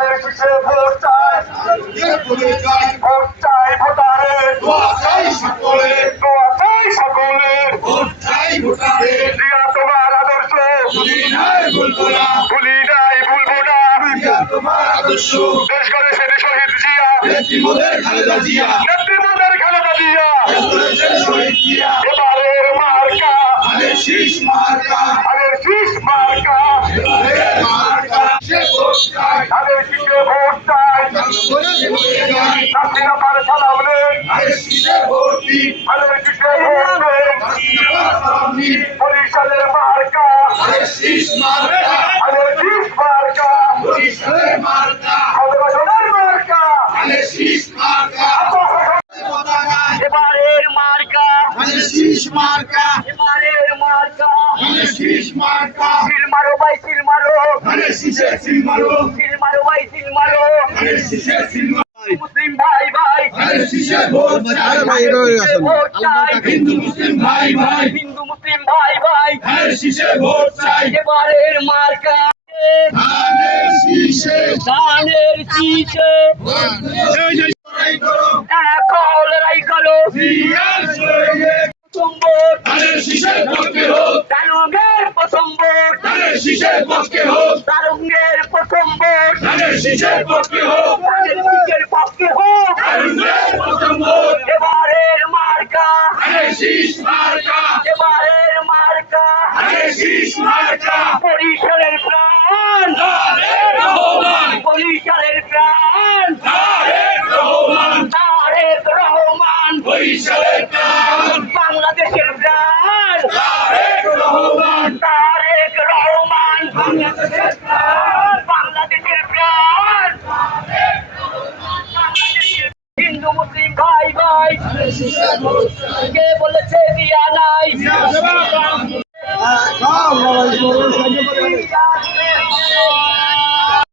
ধানের শীষে ভোট চাই, ভোট চাই ভোটারে, দোয়া চাই সকলে, জিয়া তোমার আদর্শ ভুলি নাই ভুলবো না, দেশ গড়েছেন শহীদ জিয়া, নেত্রী মোদের খালেদা জিয়া, এবারের মার্কা ধানের শীষ মার্কা, ধানের শীষে ভোট চাই, হাসিনা পারে সালাম নেই, ধানের শীষে ভোট দিন, বরিশালের মার্কা, ধানের শীষ মার্কা, বরিশালের মার্কা, ধানের শীষ মার্কা, এবারের মার্কা ধানের শীষ মার্কা, এবারের মার্কা ধানের শীষ মার্কা, সিল মারো ভাই সিল মারো, ধানের শীষে সিল মারো, সিল মারো ভাই সিল মারো, ধানের শীষে সিল মারো, মুসলিম ভাই ভাই ধানের শীষে ভোট চাই, হিন্দু মুসলিম ভাই ভাই, হিন্দু মুসলিম ভাই ভাই ধানের শীষে ভোট চাই, এবারের মার্কা ধানের শীষে, এখন লড়াই করো প্রথম ভোট ধানের শীষের পক্ষে হোক, তারুঙ্গের প্রথম ভোট ধানের শীষের পক্ষে হোক, তারুঙ্গের প্রথম ভোট ধানের শীষের পক্ষে হোক, তারুঙ্গের প্রথম ভোট, এবারের মার্কা ধানের শীষ মার্কা, এবারের মার্কা ধানের শীষ মার্কা, বরিশালের প্রাণ তারেক রহমান, বরিশালের প্রাণ তারেক রহমান, বরিশালের প্রাণ, বাংলাদেশের প্রাণ তারেক রহমান, বাংলাদেশের প্রাণ, হিন্দু মুসলিম ভাই ভাই কে বলেছে দিয়া নাই,